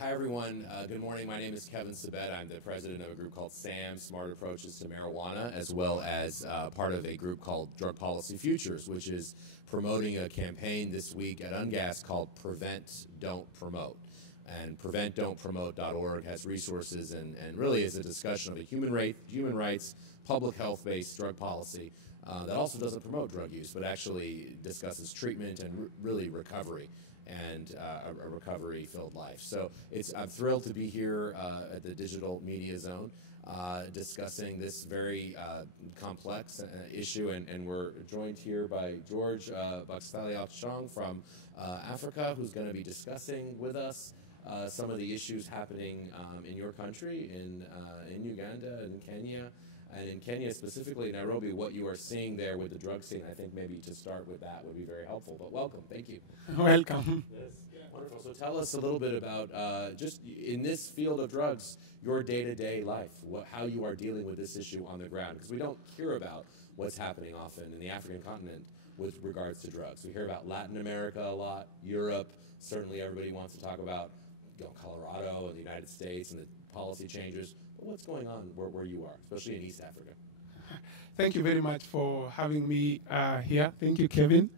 Hi, everyone. Good morning. My name is Kevin Sabet. I'm the president of a group called SAM, Smart Approaches to Marijuana, as well as part of a group called Drug Policy Futures, which is promoting a campaign this week at UNGAS called Prevent, Don't Promote. And PreventDon'tPromote.org has resources and really is a discussion of a human rights, public health-based drug policy that also doesn't promote drug use, but actually discusses treatment and really recovery and a recovery-filled life. So I'm thrilled to be here at the Digital Media Zone discussing this very complex issue, and we're joined here by George Ochieng from Africa, who's going to be discussing with us some of the issues happening in your country, in Uganda and Kenya, and in Kenya specifically, Nairobi, what you are seeing there with the drug scene. I think maybe to start with that would be very helpful. But welcome, thank you. Welcome. Yes, wonderful. So tell us a little bit about just in this field of drugs, your day-to-day life, how you are dealing with this issue on the ground, because we don't hear about what's happening often in the African continent with regards to drugs. We hear about Latin America a lot, Europe. Certainly, everybody wants to talk about Colorado and the United States and the policy changes. But what's going on where you are, especially in East Africa? Thank you very much for having me here. Thank you, Kevin.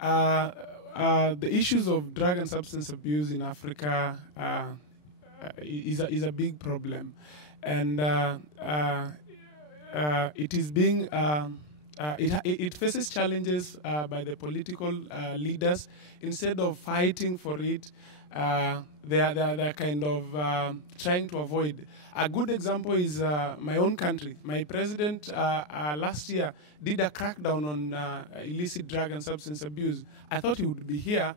The issues of drug and substance abuse in Africa is a big problem, and it is being it faces challenges by the political leaders. Instead of fighting for it, they're kind of trying to avoid. A good example is my own country. My president last year did a crackdown on illicit drug and substance abuse. I thought he would be here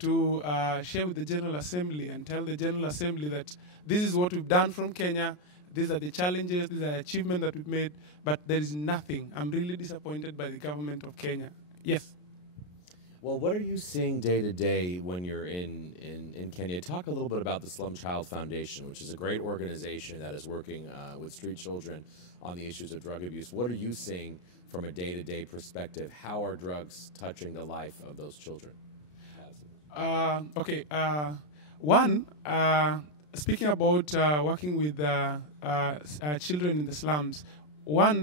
to share with the General Assembly and tell the General Assembly that this is what we've done from Kenya, these are the challenges, these are the achievements that we've made, but there is nothing. I'm really disappointed by the government of Kenya. Yes. Well, what are you seeing day to day when you're in Kenya? Talk a little bit about the Slum Child Foundation, which is a great organization that is working with street children on the issues of drug abuse. What are you seeing from a day-to-day perspective? How are drugs touching the life of those children? Speaking about working with children in the slums,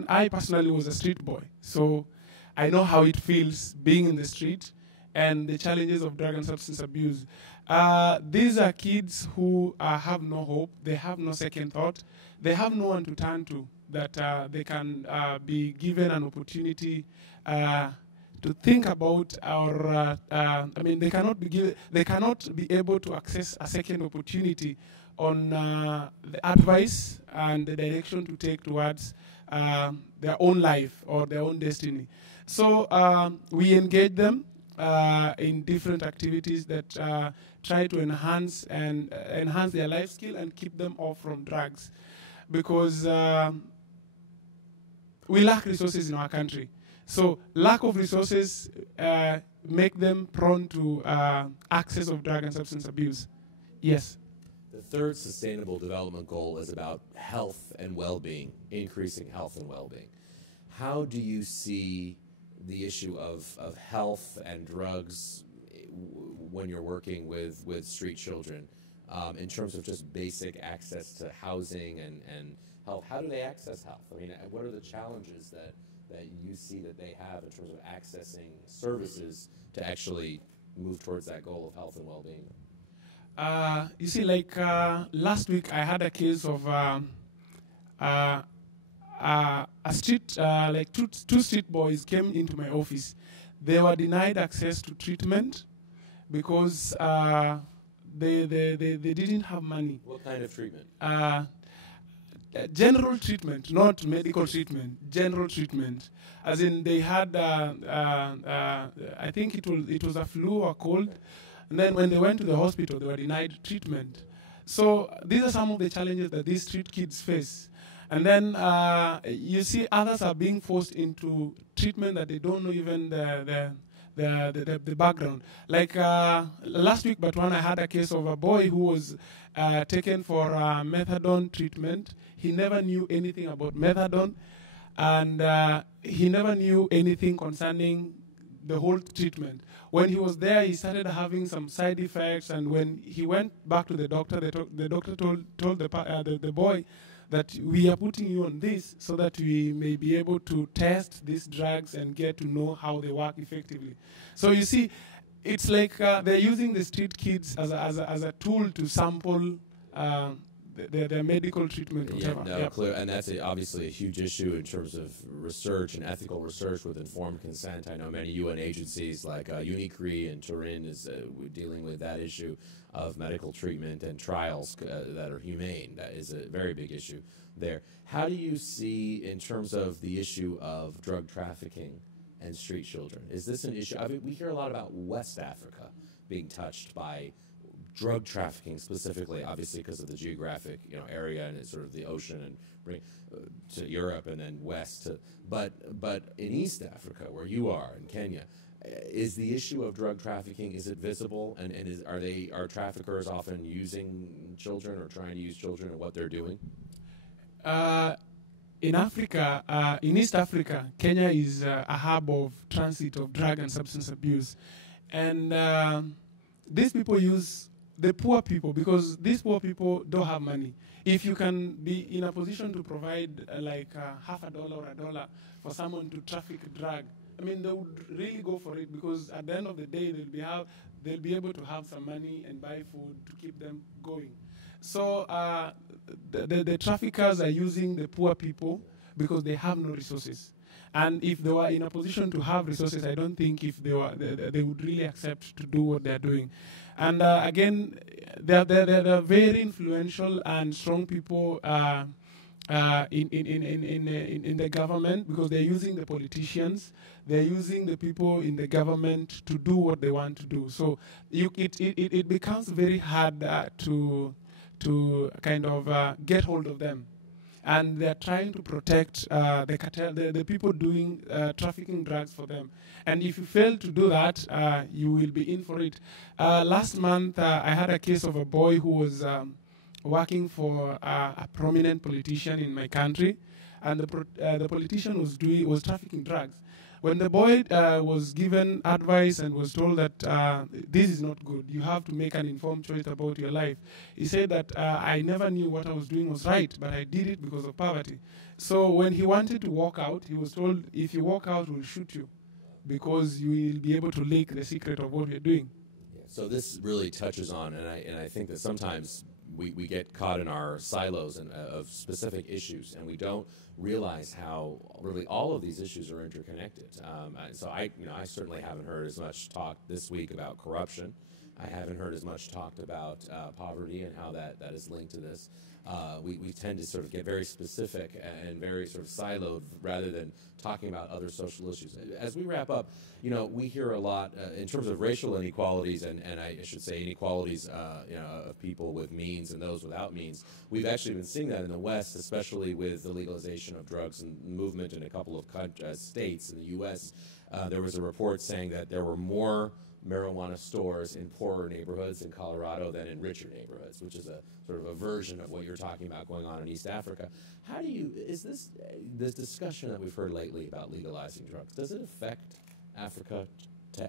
I personally was a street boy, so I know how it feels being in the street and the challenges of drug and substance abuse. These are kids who have no hope, they have no second thought, they have no one to turn to, that they can be given an opportunity to think about they cannot be able to access a second opportunity on the advice and the direction to take towards their own life or their own destiny. So we engage them in different activities that try to enhance their life skill and keep them off from drugs, because we lack resources in our country. So lack of resources make them prone to access of drug and substance abuse. Yes. The third Sustainable Development Goal is about health and well-being, increasing health and well-being. How do you see the issue of health and drugs when you're working with street children in terms of just basic access to housing and health? How do they access health? I mean, what are the challenges that you see that they have in terms of accessing services to actually move towards that goal of health and well-being? You see, like last week, I had a case of a street, two street boys came into my office. They were denied access to treatment because they didn't have money. What kind of treatment? General treatment, not medical treatment. General treatment, as in they had, I think it was a flu or cold. And then when they went to the hospital, they were denied treatment. So these are some of the challenges that these street kids face. And then you see others are being forced into treatment that they don't know even the background. Like last week, but when I had a case of a boy who was taken for methadone treatment. He never knew anything about methadone, and he never knew anything concerning the whole treatment. When he was there, he started having some side effects, and when he went back to the doctor, the doctor told the boy that we are putting you on this so that we may be able to test these drugs and get to know how they work effectively. So you see, it's like they're using the street kids as a tool to sample their medical treatment, whatever. Yeah, no, clear, and that's obviously a huge issue in terms of research and ethical research with informed consent. I know many UN agencies like UNICRE and Turin is dealing with that issue of medical treatment and trials that are humane. That is a very big issue there. How do you see, in terms of the issue of drug trafficking and street children, is this an issue? I mean, we hear a lot about West Africa being touched by drug trafficking specifically, obviously because of the geographic area and it's sort of the ocean and bring to Europe and then west to, but in East Africa where you are in Kenya, is the issue of drug trafficking, is it visible, and are traffickers often using children or trying to use children and what they're doing? In Africa, in East Africa, Kenya is a hub of transit of drug and substance abuse, and these people use the poor people, because these poor people don't have money. If you can be in a position to provide like $50 or $1 for someone to traffic drug, I mean, they would really go for it, because at the end of the day, they'll be able to have some money and buy food to keep them going. So the traffickers are using the poor people because they have no resources. And if they were in a position to have resources, I don't think if they would really accept to do what they're doing. And again, they're very influential and strong people in the government, because they're using the politicians, they're using the people in the government to do what they want to do. So it becomes very hard to kind of get hold of them. And they're trying to protect the cartel, the people doing trafficking drugs for them. And if you fail to do that, you will be in for it. Last month, I had a case of a boy who was working for a prominent politician in my country, and the politician was trafficking drugs. When the boy was given advice and was told that this is not good, you have to make an informed choice about your life, he said that I never knew what I was doing was right, but I did it because of poverty. So when he wanted to walk out, he was told, if you walk out, we'll shoot you, because you will be able to leak the secret of what you're doing. Yeah, so this really touches on, and I think that sometimes we get caught in our silos of specific issues, and we don't realize how really all of these issues are interconnected. So I certainly haven't heard as much talk this week about corruption. I haven't heard as much talked about poverty and how that is linked to this. We tend to sort of get very specific and very sort of siloed rather than talking about other social issues. As we wrap up, we hear a lot in terms of racial inequalities and I should say inequalities of people with means and those without means. We've actually been seeing that in the West, especially with the legalization of drugs and movement in a couple of states in the U.S. There was a report saying that there were more marijuana stores in poorer neighborhoods in Colorado than in richer neighborhoods, which is a sort of a version of what you're talking about going on in East Africa. How do you, is this discussion that we've heard lately about legalizing drugs, does it affect Africa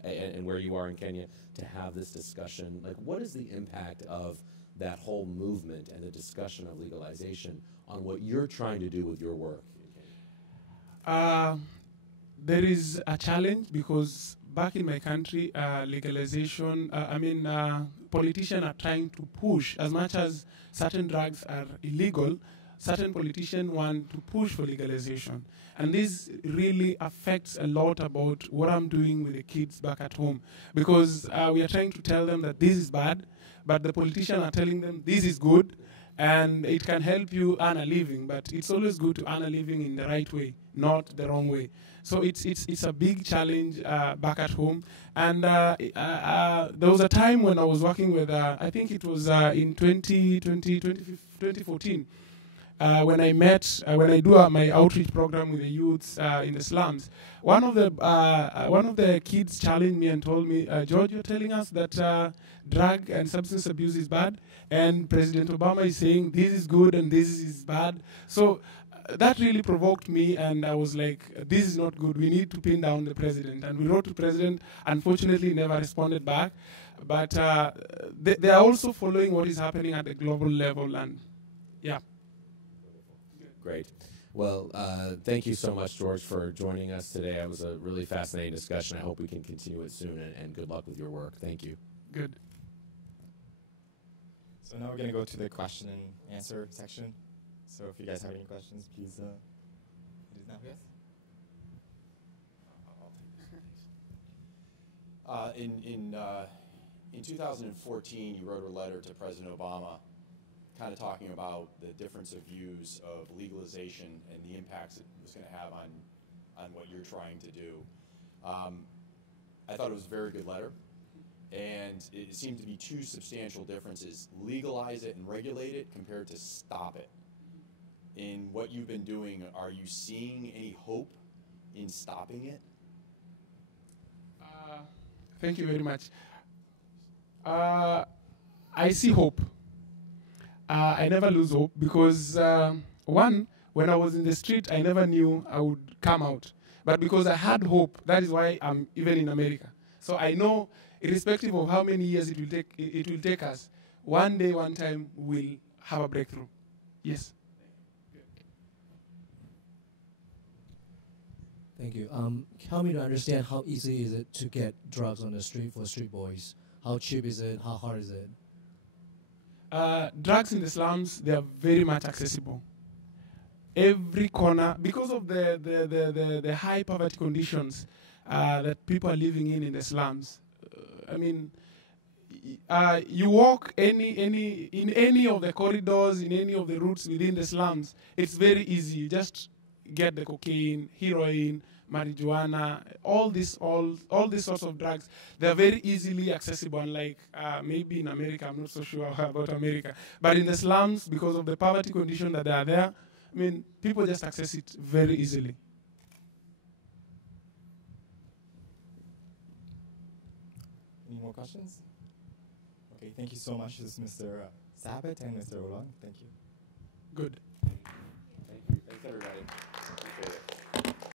and where you are in Kenya to have this discussion? Like, what is the impact of that whole movement and the discussion of legalization on what you're trying to do with your work in Kenya? There is a challenge, because back in my country, legalization, politicians are trying to push, as much as certain drugs are illegal, certain politicians want to push for legalization. And this really affects a lot about what I'm doing with the kids back at home, because we are trying to tell them that this is bad, but the politicians are telling them this is good, and it can help you earn a living, but it's always good to earn a living in the right way, not the wrong way. So it's a big challenge back at home. And there was a time when I was working with, I think it was in 2014, when I do my outreach program with the youths in the slums, one of the kids challenged me and told me, George, you're telling us that drug and substance abuse is bad, and President Obama is saying this is good and this is bad. So that really provoked me, and I was like, this is not good. We need to pin down the president. And we wrote to the president. Unfortunately, he never responded back. But they are also following what is happening at the global level. And yeah. Great. Well, thank you so much, George, for joining us today. It was a really fascinating discussion. I hope we can continue it soon, and good luck with your work. Thank you. Good. So now we're going to go to the question and answer section. So if you guys have any questions, please it is now. Yes? In 2014, you wrote a letter to President Obama kind of talking about the difference of views of legalization and the impacts it was going to have on what you're trying to do. I thought it was a very good letter, and it seemed to be two substantial differences: legalize it and regulate it compared to stop it. In what you've been doing, are you seeing any hope in stopping it? Thank you very much. I see hope. I never lose hope because, one, when I was in the street, I never knew I would come out. But because I had hope, that is why I'm even in America. So I know, irrespective of how many years it will take us, one day, one time, we'll have a breakthrough. Yes. Thank you. Help me to understand how easy is it to get drugs on the street for street boys? How cheap is it? How hard is it? Drugs in the slums, they are very much accessible. Every corner, because of the high poverty conditions that people are living in the slums. I mean, you walk in any of the corridors, in any of the routes within the slums, it's very easy. You just get the cocaine, heroin, marijuana, all these sorts of drugs. They're very easily accessible, unlike maybe in America. I'm not so sure about America. But in the slums, because of the poverty condition that they are there, I mean, people just access it very easily. Any more questions? Okay, thank you so much. This is Mr. Sabet and Mr. Olang. Thank you. Good. Thank you. Thanks, everybody.